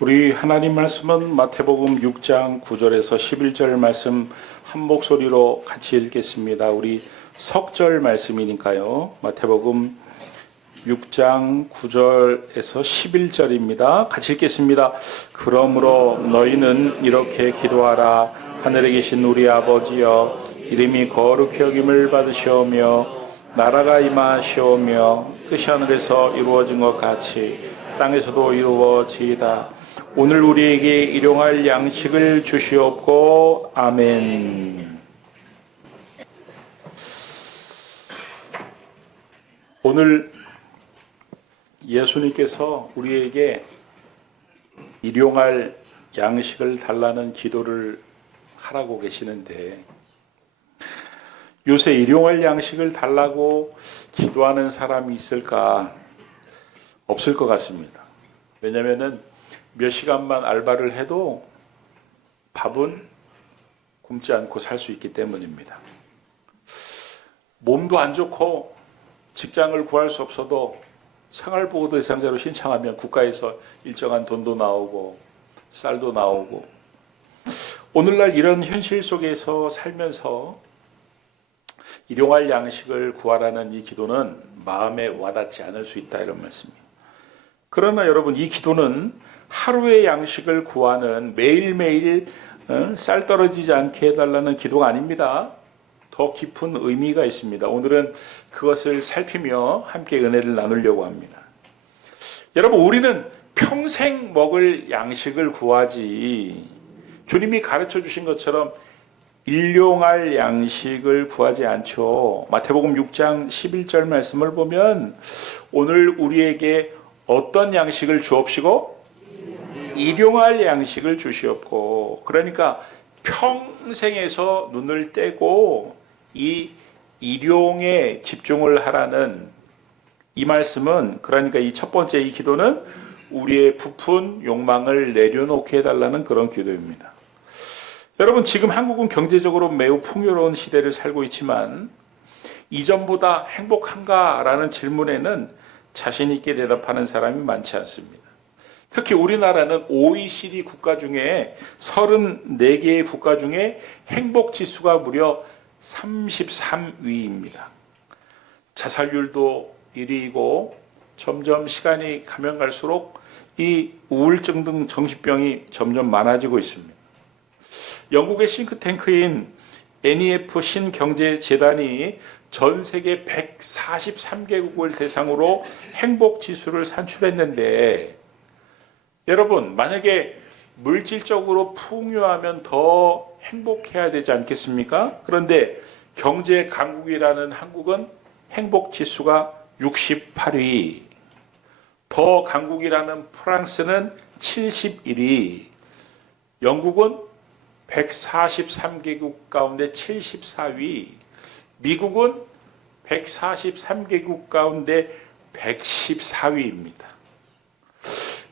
우리 하나님 말씀은 마태복음 6장 9절에서 11절 말씀 한 목소리로 같이 읽겠습니다. 우리 석절 말씀이니까요. 마태복음 6장 9절에서 11절입니다. 같이 읽겠습니다. 그러므로 너희는 이렇게 기도하라. 하늘에 계신 우리 아버지여, 이름이 거룩히 여김을 받으시오며 나라가 임하시오며 뜻이 하늘에서 이루어진 것 같이 땅에서도 이루어지이다. 오늘 우리에게 일용할 양식을 주시옵고. 아멘. 오늘 예수님께서 우리에게 일용할 양식을 달라는 기도를 하라고 계시는데, 요새 일용할 양식을 달라고 기도하는 사람이 있을까? 없을 것 같습니다. 왜냐하면 몇 시간만 알바를 해도 밥은 굶지 않고 살 수 있기 때문입니다. 몸도 안 좋고 직장을 구할 수 없어도 생활보호 대상자로 신청하면 국가에서 일정한 돈도 나오고 쌀도 나오고, 오늘날 이런 현실 속에서 살면서 일용할 양식을 구하라는 이 기도는 마음에 와닿지 않을 수 있다, 이런 말씀이에요. 그러나 여러분, 이 기도는 하루의 양식을 구하는, 매일매일 쌀 떨어지지 않게 해달라는 기도가 아닙니다. 더 깊은 의미가 있습니다. 오늘은 그것을 살피며 함께 은혜를 나누려고 합니다. 여러분, 우리는 평생 먹을 양식을 구하지, 주님이 가르쳐 주신 것처럼 일용할 양식을 구하지 않죠. 마태복음 6장 11절 말씀을 보면 오늘 우리에게 어떤 양식을 주옵시고? 일용할 양식을 주시옵고. 그러니까 평생에서 눈을 떼고 이 일용에 집중을 하라는 이 말씀은, 그러니까 이 첫 번째 이 기도는 우리의 부푼 욕망을 내려놓게 해달라는 그런 기도입니다. 여러분, 지금 한국은 경제적으로 매우 풍요로운 시대를 살고 있지만 이전보다 행복한가라는 질문에는 자신 있게 대답하는 사람이 많지 않습니다. 특히 우리나라는 OECD 국가 중에 34개의 국가 중에 행복지수가 무려 33위입니다. 자살률도 1위이고 점점 시간이 가면 갈수록 이 우울증 등 정신병이 점점 많아지고 있습니다. 영국의 싱크탱크인 NEF 신경제재단이 전 세계 143개국을 대상으로 행복지수를 산출했는데, 여러분, 만약에 물질적으로 풍요하면 더 행복해야 되지 않겠습니까? 그런데 경제 강국이라는 한국은 행복지수가 68위, 더 강국이라는 프랑스는 71위, 영국은 143개국 가운데 74위, 미국은 143개국 가운데 114위입니다.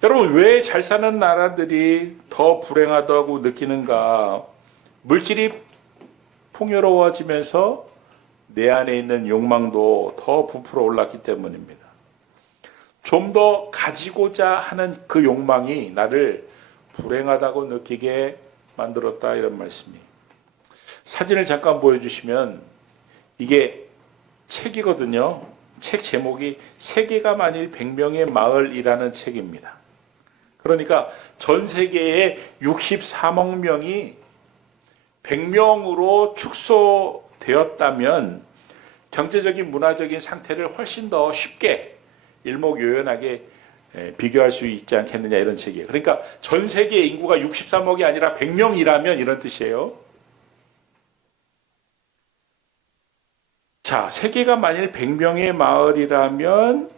여러분, 왜 잘 사는 나라들이 더 불행하다고 느끼는가? 물질이 풍요로워지면서 내 안에 있는 욕망도 더 부풀어 올랐기 때문입니다. 좀 더 가지고자 하는 그 욕망이 나를 불행하다고 느끼게 만들었다, 이런 말씀이에요. 사진을 잠깐 보여주시면 이게 책이거든요. 책 제목이 세계가 만일 100명의 마을이라는 책입니다. 그러니까 전 세계에 64억 명이 100명으로 축소되었다면 경제적인 문화적인 상태를 훨씬 더 쉽게 일목요연하게 비교할 수 있지 않겠느냐, 이런 책이에요. 그러니까 전 세계 인구가 63억이 아니라 100명이라면 이런 뜻이에요. 자, 세계가 만일 100명의 마을이라면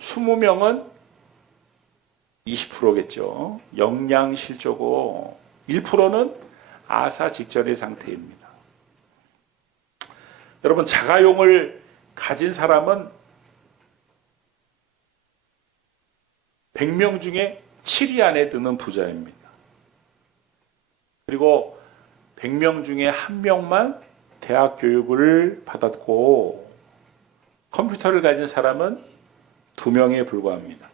20명은 20%겠죠. 영양실조고 1%는 아사 직전의 상태입니다. 여러분, 자가용을 가진 사람은 100명 중에 7위 안에 드는 부자입니다. 그리고 100명 중에 1명만 대학 교육을 받았고 컴퓨터를 가진 사람은 2명에 불과합니다.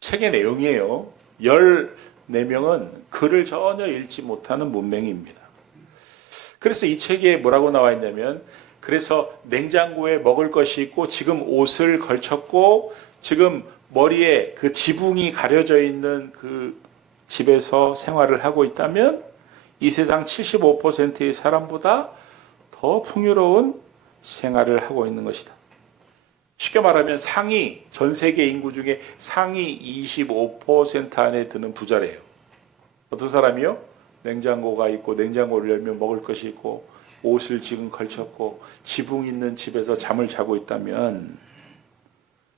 책의 내용이에요. 14명은 글을 전혀 읽지 못하는 문맹입니다. 그래서 이 책에 뭐라고 나와 있냐면, 그래서 냉장고에 먹을 것이 있고 지금 옷을 걸쳤고 지금 머리에 그 지붕이 가려져 있는 그 집에서 생활을 하고 있다면 이 세상 75%의 사람보다 더 풍요로운 생활을 하고 있는 것이다. 쉽게 말하면 전 세계 인구 중에 상위 25% 안에 드는 부자래요. 어떤 사람이요? 냉장고가 있고 냉장고를 열면 먹을 것이 있고 옷을 지금 걸쳤고 지붕 있는 집에서 잠을 자고 있다면,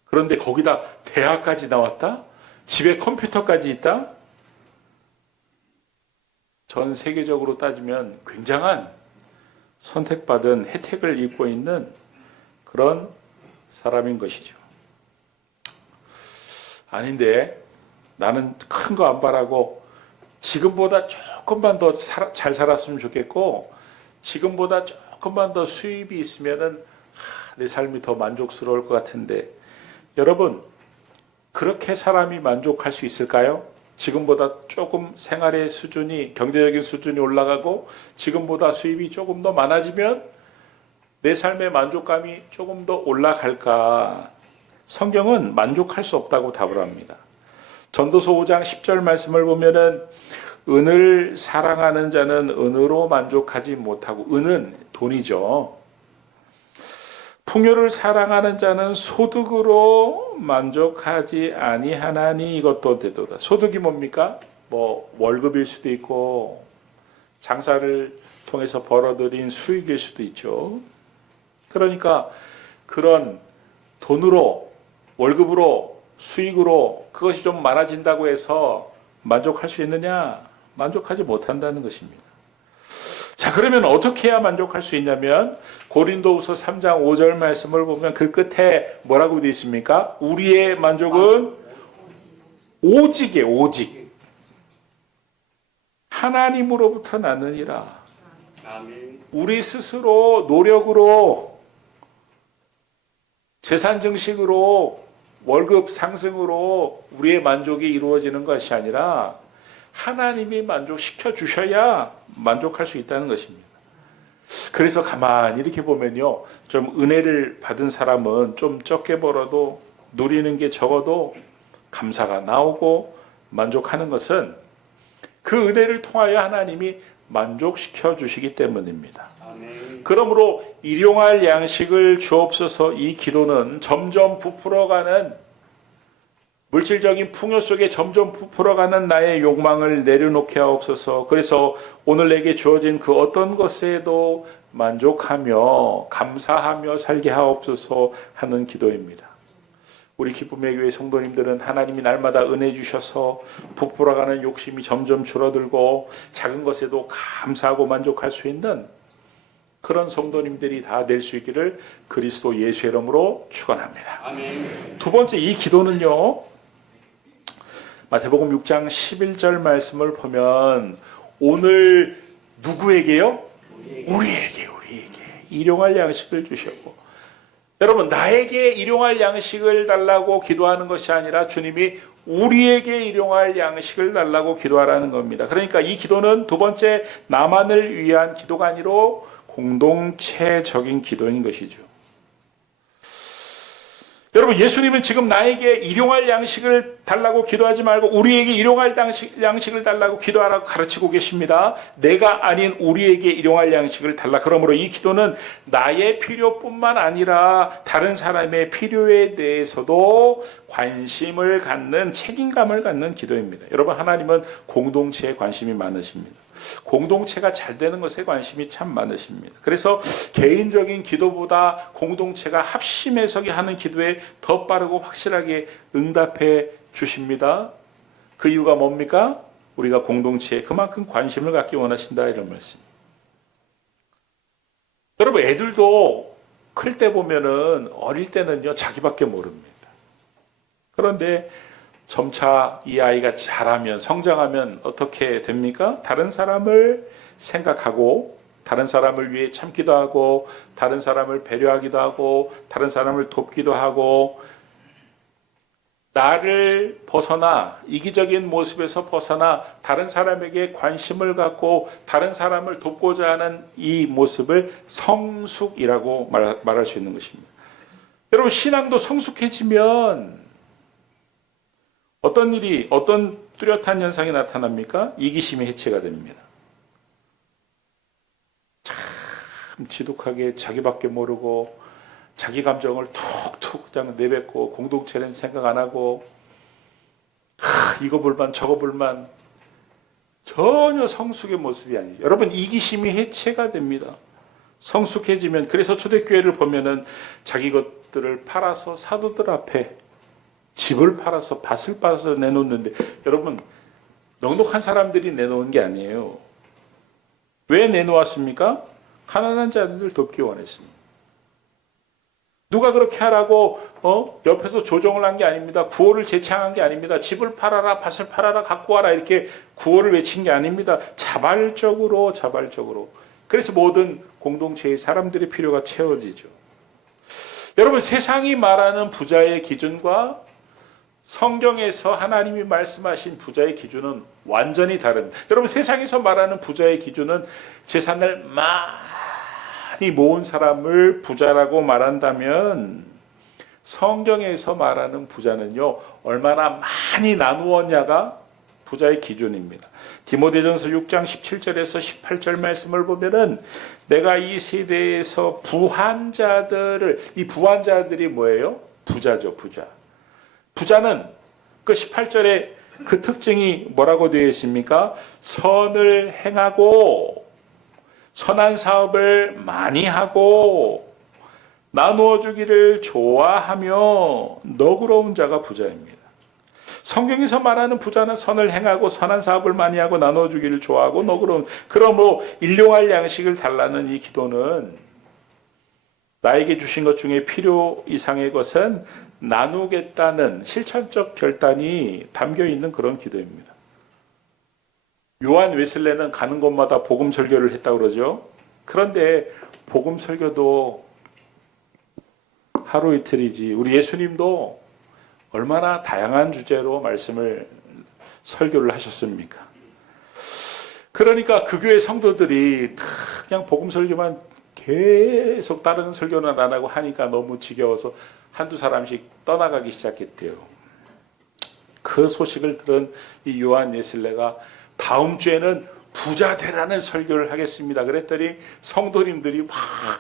그런데 거기다 대학까지 나왔다? 집에 컴퓨터까지 있다? 전 세계적으로 따지면 굉장한 선택받은 혜택을 입고 있는 그런 사람인 것이죠. 아닌데 나는 큰 거 안 바라고 지금보다 조금만 더 잘 살았으면 좋겠고 지금보다 조금만 더 수입이 있으면은 내 삶이 더 만족스러울 것 같은데, 여러분 그렇게 사람이 만족할 수 있을까요? 지금보다 조금 생활의 수준이, 경제적인 수준이 올라가고 지금보다 수입이 조금 더 많아지면 내 삶의 만족감이 조금 더 올라갈까? 성경은 만족할 수 없다고 답을 합니다. 전도서 5장 10절 말씀을 보면은 은을 사랑하는 자는 은으로 만족하지 못하고, 은은 돈이죠. 풍요를 사랑하는 자는 소득으로 만족하지 아니하나니 이것도 되도다. 소득이 뭡니까? 뭐 월급일 수도 있고 장사를 통해서 벌어들인 수익일 수도 있죠. 그러니까 그런 돈으로, 월급으로, 수익으로 그것이 좀 많아진다고 해서 만족할 수 있느냐? 만족하지 못한다는 것입니다. 자, 그러면 어떻게 해야 만족할 수 있냐면 고린도후서 3장 5절 말씀을 보면 그 끝에 뭐라고 되어 있습니까? 우리의 만족은 오직이에요. 오직 하나님으로부터 나느니라. 우리 스스로 노력으로, 재산 증식으로, 월급 상승으로 우리의 만족이 이루어지는 것이 아니라 하나님이 만족시켜 주셔야 만족할 수 있다는 것입니다. 그래서 가만히 이렇게 보면요, 좀 은혜를 받은 사람은 좀 적게 벌어도 누리는 게 적어도 감사가 나오고 만족하는 것은 그 은혜를 통하여 하나님이 만족시켜 주시기 때문입니다. 아멘. 그러므로 일용할 양식을 주옵소서, 이 기도는 점점 부풀어가는, 물질적인 풍요 속에 점점 부풀어가는 나의 욕망을 내려놓게 하옵소서. 그래서 오늘 내게 주어진 그 어떤 것에도 만족하며 감사하며 살게 하옵소서 하는 기도입니다. 우리 기쁨의 교회 성도님들은 하나님이 날마다 은혜 주셔서 부풀어가는 욕심이 점점 줄어들고 작은 것에도 감사하고 만족할 수 있는 그런 성도님들이 다 될 수 있기를 그리스도 예수의 이름으로 축원합니다. 아멘. 두 번째, 이 기도는요, 마태복음 6장 11절 말씀을 보면 오늘 누구에게요? 우리에게 일용할 양식을 주셨고, 여러분 나에게 일용할 양식을 달라고 기도하는 것이 아니라 주님이 우리에게 일용할 양식을 달라고 기도하라는 겁니다. 그러니까 이 기도는 두 번째, 나만을 위한 기도가 아니라 공동체적인 기도인 것이죠. 여러분, 예수님은 지금 나에게 일용할 양식을 달라고 기도하지 말고 우리에게 일용할 양식을 달라고 기도하라고 가르치고 계십니다. 내가 아닌 우리에게 일용할 양식을 달라. 그러므로 이 기도는 나의 필요뿐만 아니라 다른 사람의 필요에 대해서도 관심을 갖는, 책임감을 갖는 기도입니다. 여러분, 하나님은 공동체에 관심이 많으십니다. 공동체가 잘 되는 것에 관심이 참 많으십니다. 그래서 개인적인 기도보다 공동체가 합심해서 하는 기도에 더 빠르고 확실하게 응답해 주십니다. 그 이유가 뭡니까? 우리가 공동체에 그만큼 관심을 갖기 원하신다, 이런 말씀. 여러분, 애들도 클 때 보면은, 어릴 때는요 자기밖에 모릅니다. 그런데 점차 이 아이가 자라면, 성장하면 어떻게 됩니까? 다른 사람을 생각하고, 다른 사람을 위해 참기도 하고, 다른 사람을 배려하기도 하고, 다른 사람을 돕기도 하고, 나를 벗어나 이기적인 모습에서 벗어나 다른 사람에게 관심을 갖고 다른 사람을 돕고자 하는 이 모습을 성숙이라고 말할 수 있는 것입니다. 여러분, 신앙도 성숙해지면 어떤 뚜렷한 현상이 나타납니까? 이기심이 해체가 됩니다. 참 지독하게 자기밖에 모르고 자기 감정을 툭툭 그냥 내뱉고 공동체는 생각 안 하고 이거 불만 저거 불만, 전혀 성숙의 모습이 아니죠. 여러분, 이기심이 해체가 됩니다. 성숙해지면. 그래서 초대교회를 보면은 자기 것들을 팔아서 사도들 앞에 집을 팔아서 밭을 팔아서 내놓는데, 여러분, 넉넉한 사람들이 내놓은 게 아니에요. 왜 내놓았습니까? 가난한 자들을 돕기 원했습니다. 누가 그렇게 하라고 옆에서 조정을 한 게 아닙니다. 구호를 제창한 게 아닙니다. 집을 팔아라, 밭을 팔아라, 갖고 와라 이렇게 구호를 외친 게 아닙니다. 자발적으로. 그래서 모든 공동체의 사람들의 필요가 채워지죠. 여러분, 세상이 말하는 부자의 기준과 성경에서 하나님이 말씀하신 부자의 기준은 완전히 다릅니다. 여러분, 세상에서 말하는 부자의 기준은 재산을 많이 모은 사람을 부자라고 말한다면, 성경에서 말하는 부자는요, 얼마나 많이 나누었냐가 부자의 기준입니다. 디모데전서 6장 17절에서 18절 말씀을 보면은, 내가 이 세대에서 부한 자들을, 이 부한 자들이 뭐예요? 부자죠, 부자. 부자는 그 18절에 그 특징이 뭐라고 되어 있습니까? 선을 행하고 선한 사업을 많이 하고 나누어 주기를 좋아하며 너그러운 자가 부자입니다. 성경에서 말하는 부자는 선을 행하고 선한 사업을 많이 하고 나누어 주기를 좋아하고 너그러운, 그러므로 일용할 양식을 달라는 이 기도는 나에게 주신 것 중에 필요 이상의 것은 나누겠다는 실천적 결단이 담겨 있는 그런 기도입니다. 요한 웨슬레는 가는 곳마다 복음 설교를 했다고 그러죠. 그런데 복음 설교도 하루 이틀이지, 우리 예수님도 얼마나 다양한 주제로 설교를 하셨습니까? 그러니까 그 교회 성도들이 그냥 복음 설교만 계속 다른 설교는 안 하고 하니까 너무 지겨워서 한두 사람씩 떠나가기 시작했대요. 그 소식을 들은 이 요한 웨슬레가 다음 주에는 부자 되라는 설교를 하겠습니다. 그랬더니 성도님들이 막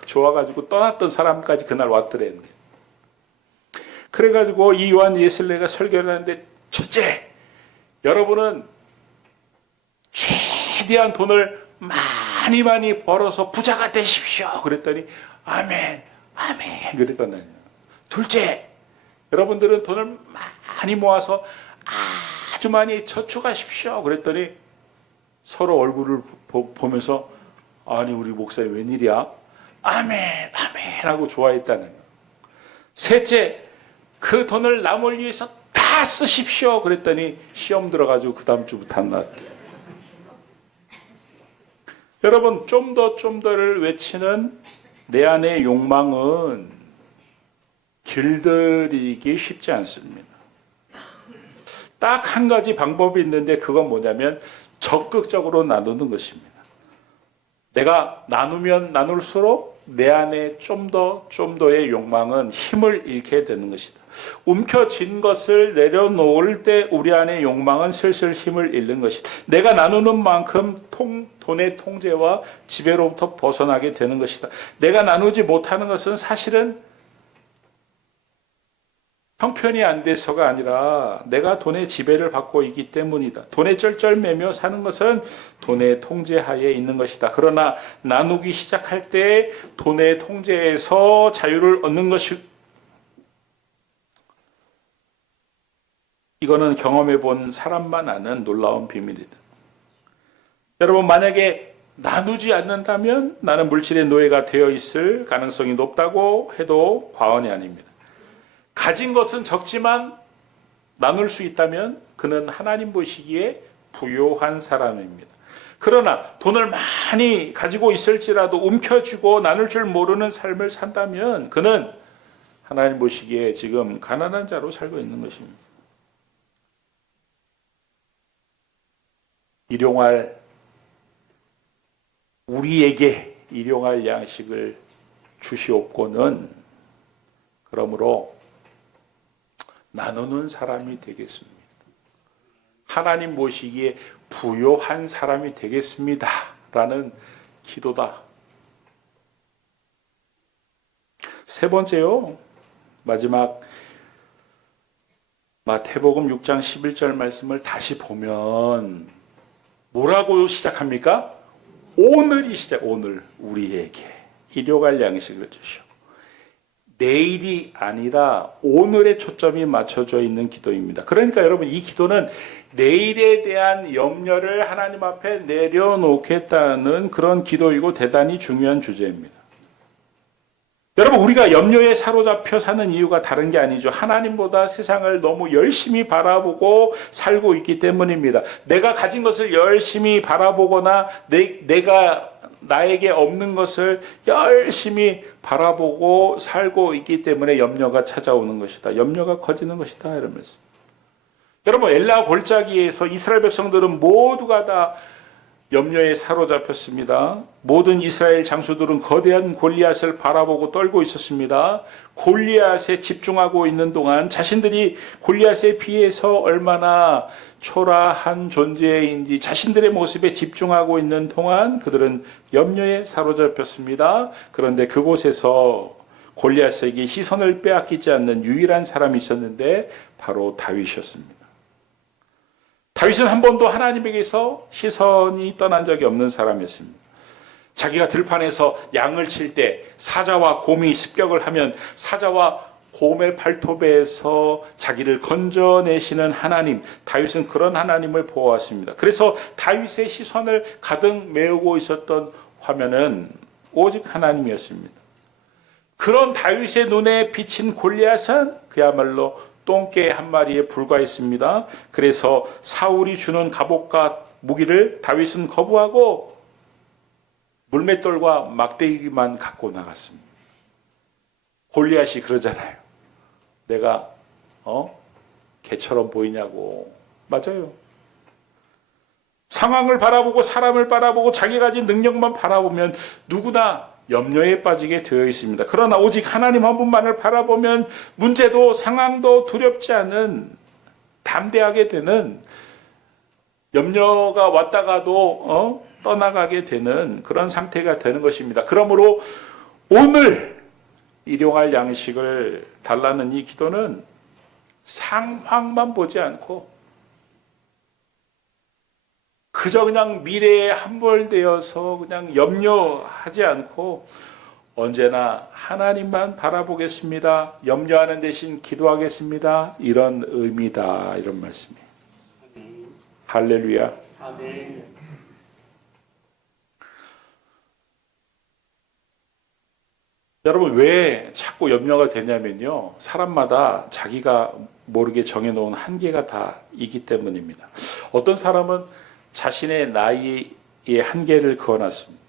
좋아가지고 떠났던 사람까지 그날 왔더랬네. 그래가지고 이 요한 웨슬레가 설교를 하는데, 첫째, 여러분은 최대한 돈을 많이 벌어서 부자가 되십시오. 그랬더니 아멘, 아멘 그랬거든요. 둘째, 여러분들은 돈을 많이 모아서 아주 많이 저축하십시오. 그랬더니 서로 얼굴을 보면서, 아니 우리 목사님 웬일이야? 아멘, 아멘 하고 좋아했다는 거예요. 셋째, 그 돈을 남을 위해서 다 쓰십시오. 그랬더니 시험 들어가지고 그 다음 주부터 안 나왔대요. 여러분, 좀 더를 외치는 내 안의 욕망은 길들이기 쉽지 않습니다. 딱 한 가지 방법이 있는데, 그건 뭐냐면 적극적으로 나누는 것입니다. 내가 나누면 나눌수록 내 안에 좀 더의 욕망은 힘을 잃게 되는 것이다. 움켜쥔 것을 내려놓을 때 우리 안의 욕망은 슬슬 힘을 잃는 것이다. 내가 나누는 만큼 돈의 통제와 지배로부터 벗어나게 되는 것이다. 내가 나누지 못하는 것은 사실은 형편이 안 돼서가 아니라 내가 돈의 지배를 받고 있기 때문이다. 돈에 쩔쩔매며 사는 것은 돈의 통제하에 있는 것이다. 그러나 나누기 시작할 때 돈의 통제에서 자유를 얻는 것이, 이거는 경험해 본 사람만 아는 놀라운 비밀이다. 여러분, 만약에 나누지 않는다면 나는 물질의 노예가 되어 있을 가능성이 높다고 해도 과언이 아닙니다. 가진 것은 적지만 나눌 수 있다면 그는 하나님 보시기에 부요한 사람입니다. 그러나 돈을 많이 가지고 있을지라도 움켜쥐고 나눌 줄 모르는 삶을 산다면 그는 하나님 보시기에 지금 가난한 자로 살고 있는 것입니다. 우리에게 일용할 양식을 주시옵고는 그러므로 나누는 사람이 되겠습니다. 하나님 보시기에 부요한 사람이 되겠습니다. 라는 기도다. 세 번째요. 마지막 마태복음 6장 11절 말씀을 다시 보면 뭐라고 시작합니까? 오늘 우리에게 일용할 양식을 주시오. 내일이 아니라 오늘의 초점이 맞춰져 있는 기도입니다. 그러니까 여러분 이 기도는 내일에 대한 염려를 하나님 앞에 내려놓겠다는 그런 기도이고 대단히 중요한 주제입니다. 여러분 우리가 염려에 사로잡혀 사는 이유가 다른 게 아니죠. 하나님보다 세상을 너무 열심히 바라보고 살고 있기 때문입니다. 내가 가진 것을 열심히 바라보거나 내가 나에게 없는 것을 열심히 바라보고 살고 있기 때문에 염려가 찾아오는 것이다. 염려가 커지는 것이다. 이러면서. 여러분 엘라 골짜기에서 이스라엘 백성들은 모두가 다 염려에 사로잡혔습니다. 모든 이스라엘 장수들은 거대한 골리앗을 바라보고 떨고 있었습니다. 골리앗에 집중하고 있는 동안 자신들이 골리앗에 비해서 얼마나 초라한 존재인지 자신들의 모습에 집중하고 있는 동안 그들은 염려에 사로잡혔습니다. 그런데 그곳에서 골리앗에게 시선을 빼앗기지 않는 유일한 사람이 있었는데 바로 다윗이었습니다. 다윗은 한 번도 하나님에게서 시선이 떠난 적이 없는 사람이었습니다. 자기가 들판에서 양을 칠 때 사자와 곰이 습격을 하면 사자와 곰의 발톱에서 자기를 건져내시는 하나님, 다윗은 그런 하나님을 보아왔습니다. 그래서 다윗의 시선을 가득 메우고 있었던 화면은 오직 하나님이었습니다. 그런 다윗의 눈에 비친 골리앗은 그야말로 똥개 한 마리에 불과했습니다. 그래서 사울이 주는 갑옷과 무기를 다윗은 거부하고 물맷돌과 막대기만 갖고 나갔습니다. 골리앗이 그러잖아요. 내가 개처럼 보이냐고. 맞아요. 상황을 바라보고 사람을 바라보고 자기가 가진 능력만 바라보면 누구나 염려에 빠지게 되어 있습니다. 그러나 오직 하나님 한 분만을 바라보면 문제도 상황도 두렵지 않은 담대하게 되는 염려가 왔다가도 떠나가게 되는 그런 상태가 되는 것입니다. 그러므로 오늘 일용할 양식을 달라는 이 기도는 상황만 보지 않고 그저 그냥 미래에 함몰되어서 그냥 염려하지 않고 언제나 하나님만 바라보겠습니다. 염려하는 대신 기도하겠습니다. 이런 의미다. 이런 말씀이에요. 할렐루야. 아멘. 여러분 왜 자꾸 염려가 되냐면요. 사람마다 자기가 모르게 정해놓은 한계가 다 있기 때문입니다. 어떤 사람은 자신의 나이의 한계를 그어놨습니다.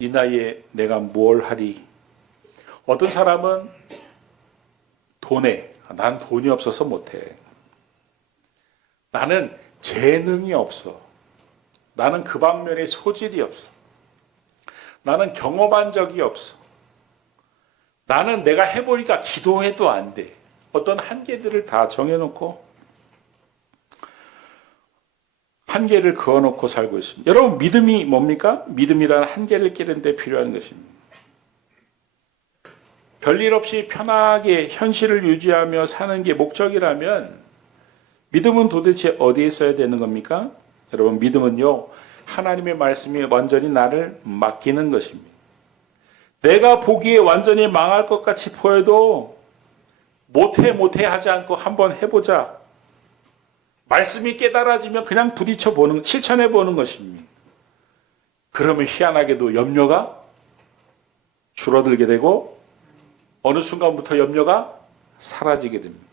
이 나이에 내가 뭘 하리. 어떤 사람은 난 돈이 없어서 못해. 나는 재능이 없어. 나는 그 방면에 소질이 없어. 나는 경험한 적이 없어. 나는 내가 해보니까 기도해도 안 돼. 어떤 한계들을 다 정해놓고 한계를 그어놓고 살고 있습니다. 여러분 믿음이 뭡니까? 믿음이란 한계를 깨는 데 필요한 것입니다. 별일 없이 편하게 현실을 유지하며 사는 게 목적이라면 믿음은 도대체 어디에 있어야 되는 겁니까? 여러분 믿음은요. 하나님의 말씀이 완전히 나를 맡기는 것입니다. 내가 보기에 완전히 망할 것 같이 보여도 못해 하지 않고 한번 해보자. 말씀이 깨달아지면 그냥 부딪혀보는, 실천해보는 것입니다. 그러면 희한하게도 염려가 줄어들게 되고 어느 순간부터 염려가 사라지게 됩니다.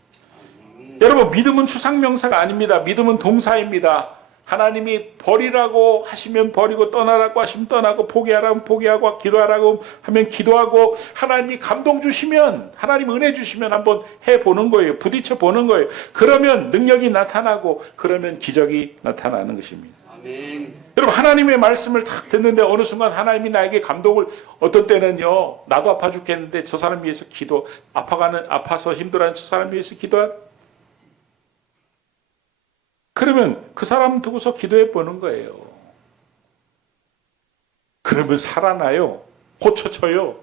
여러분 믿음은 추상명사가 아닙니다. 믿음은 동사입니다. 하나님이 버리라고 하시면 버리고 떠나라고 하시면 떠나고 포기하라면 포기하고 기도하라고 하면 기도하고 하나님이 감동 주시면 하나님 은혜 주시면 한번 해보는 거예요. 부딪혀 보는 거예요. 그러면 능력이 나타나고 그러면 기적이 나타나는 것입니다. 아멘. 여러분 하나님의 말씀을 딱 듣는데 어느 순간 하나님이 나에게 감동을 어떤 때는요 나도 아파 죽겠는데 저 사람 위해서 아파서 힘들어하는 저 사람 위해서 기도하 그러면 그 사람 두고서 기도해 보는 거예요. 그러면 살아나요. 고쳐져요.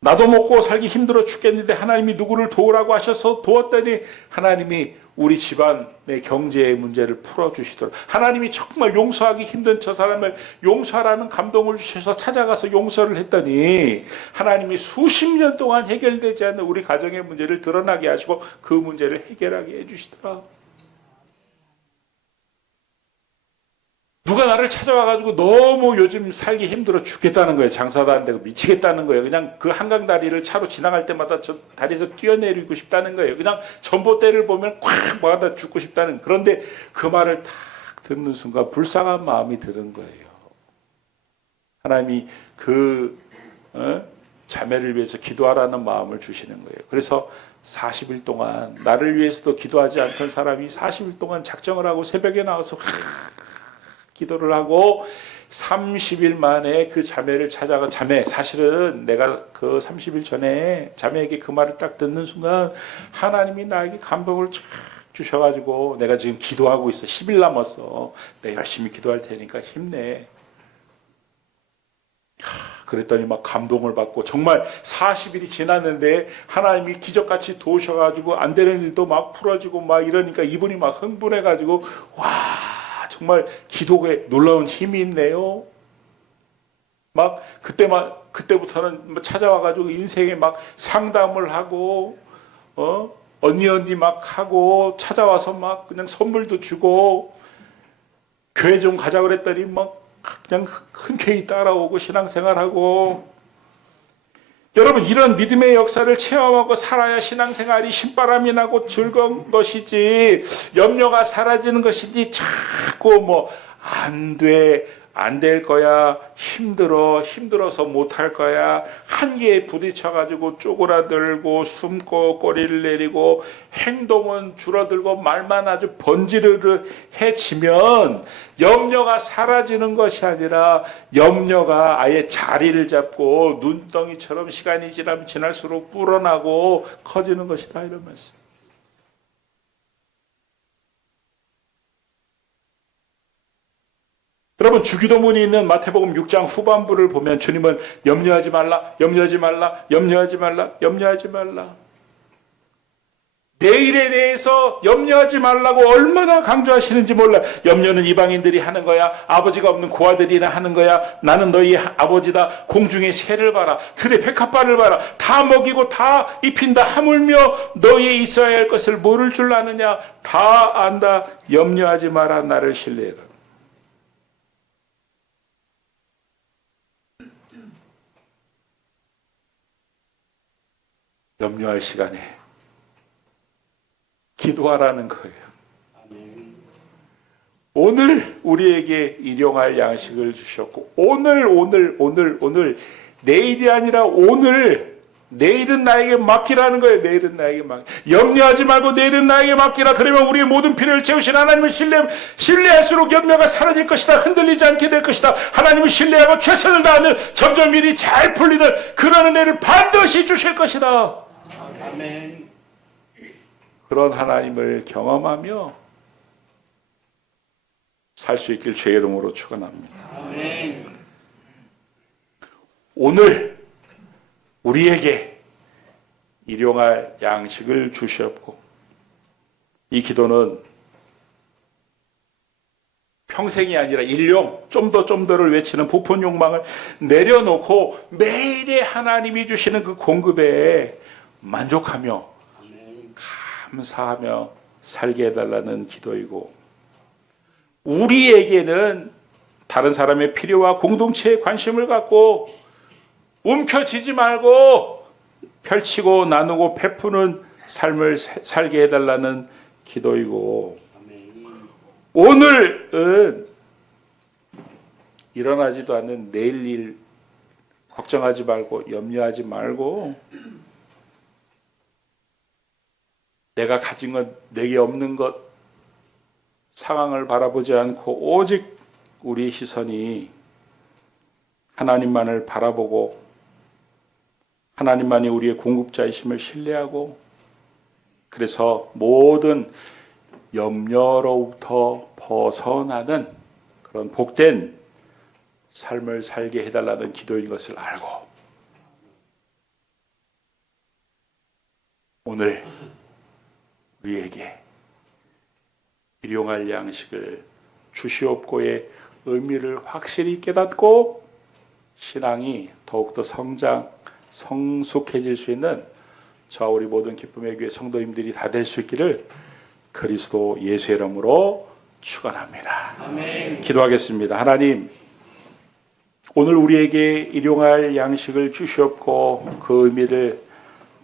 나도 먹고 살기 힘들어 죽겠는데 하나님이 누구를 도우라고 하셔서 도왔더니 하나님이 우리 집안의 경제의 문제를 풀어주시더라고요. 하나님이 정말 용서하기 힘든 저 사람을 용서하라는 감동을 주셔서 찾아가서 용서를 했더니 하나님이 수십 년 동안 해결되지 않는 우리 가정의 문제를 드러나게 하시고 그 문제를 해결하게 해주시더라. 누가 나를 찾아와가지고 너무 요즘 살기 힘들어 죽겠다는 거예요. 장사도 안 되고 미치겠다는 거예요. 그냥 그 한강 다리를 차로 지나갈 때마다 저 다리에서 뛰어내리고 싶다는 거예요. 그냥 전봇대를 보면 꽉 막아다 죽고 싶다는. 그런데 그 말을 딱 듣는 순간 불쌍한 마음이 드는 거예요. 하나님이 그 자매를 위해서 기도하라는 마음을 주시는 거예요. 그래서 40일 동안 나를 위해서도 기도하지 않던 사람이 40일 동안 작정을 하고 새벽에 나와서 기도를 하고 30일 만에 그 자매를 찾아가 자매 사실은 내가 그 30일 전에 자매에게 그 말을 딱 듣는 순간 하나님이 나에게 감동을 쫙 주셔가지고 내가 지금 기도하고 있어. 10일 남았어. 내가 열심히 기도할 테니까 힘내. 그랬더니 막 감동을 받고 정말 40일이 지났는데 하나님이 기적같이 도우셔가지고 안 되는 일도 막 풀어지고 막 이러니까 이분이 막 흥분해가지고 와 정말 기도에 놀라운 힘이 있네요. 막 그때부터는 찾아와가지고 인생에 막 상담을 하고 언니 막 하고 찾아와서 막 그냥 선물도 주고 교회 좀 가자 그랬더니 막 그냥 흔쾌히 따라오고 신앙생활하고. 여러분 이런 믿음의 역사를 체험하고 살아야 신앙생활이 신바람이 나고 즐거운 것이지 염려가 사라지는 것이지 자꾸 뭐 안 될 거야 힘들어서 못할 거야 한계에 부딪혀가지고 쪼그라들고 숨고 꼬리를 내리고 행동은 줄어들고 말만 아주 번지르르해지면 염려가 사라지는 것이 아니라 염려가 아예 자리를 잡고 눈덩이처럼 시간이 지나면 지날수록 불어나고 커지는 것이다 이런 말씀. 여러분 주기도문이 있는 마태복음 6장 후반부를 보면 주님은 염려하지 말라. 내일에 대해서 염려하지 말라고 얼마나 강조하시는지 몰라. 염려는 이방인들이 하는 거야. 아버지가 없는 고아들이나 하는 거야. 나는 너희 아버지다. 공중의 새를 봐라. 들의 백합발을 봐라. 다 먹이고 다 입힌다. 하물며 너희에 있어야 할 것을 모를 줄 아느냐. 다 안다. 염려하지 마라. 나를 신뢰해라. 염려할 시간에 기도하라는 거예요. 오늘 우리에게 일용할 양식을 주셨고 오늘 내일이 아니라 오늘 내일은 나에게 맡기라는 거예요. 내일은 나에게 염려하지 말고 내일은 나에게 맡기라. 그러면 우리의 모든 필요를 채우신 하나님을 신뢰할수록 염려가 사라질 것이다. 흔들리지 않게 될 것이다. 하나님을 신뢰하고 최선을 다하면 점점 일이 잘 풀리는 그런 은혜를 반드시 주실 것이다. 아멘. 그런 하나님을 경험하며 살 수 있길 주의 이름으로 축원합니다. 아멘. 오늘 우리에게 일용할 양식을 주시옵고 이 기도는 평생이 아니라 일용 좀 더를 외치는 부푼 욕망을 내려놓고 매일의 하나님이 주시는 그 공급에 만족하며 감사하며 살게 해달라는 기도이고 우리에게는 다른 사람의 필요와 공동체에 관심을 갖고 움켜쥐지 말고 펼치고 나누고 베푸는 삶을 살게 해달라는 기도이고 오늘은 일어나지도 않는 내일 일 걱정하지 말고 염려하지 말고 내가 가진 것, 내게 없는 것, 상황을 바라보지 않고 오직 우리 시선이 하나님만을 바라보고 하나님만이 우리의 공급자이심을 신뢰하고 그래서 모든 염려로부터 벗어나는 그런 복된 삶을 살게 해달라는 기도인 것을 알고 오늘 우리에게 일용할 양식을 주시옵고의 의미를 확실히 깨닫고 신앙이 더욱더 성숙해질 수 있는 저 우리 모든 기쁨의 교회 성도님들이 다 될 수 있기를 그리스도 예수의 이름으로 축원합니다. 아멘. 기도하겠습니다. 하나님, 오늘 우리에게 일용할 양식을 주시옵고 그 의미를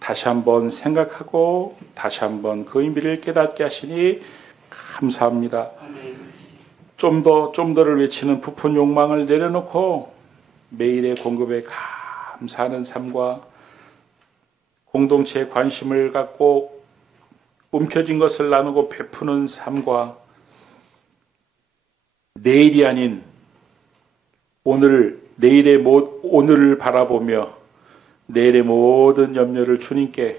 다시 한번 생각하고 다시 한번 그 의미를 깨닫게 하시니 감사합니다. 아멘. 좀 더를 외치는 부푼 욕망을 내려놓고 매일의 공급에 감사하는 삶과 공동체에 관심을 갖고 움켜진 것을 나누고 베푸는 삶과 내일이 아닌 오늘을 바라보며 내일의 모든 염려를 주님께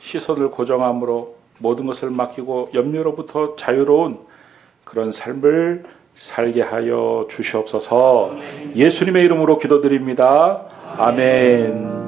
시선을 고정함으로 모든 것을 맡기고 염려로부터 자유로운 그런 삶을 살게 하여 주시옵소서. 예수님의 이름으로 기도드립니다. 아멘.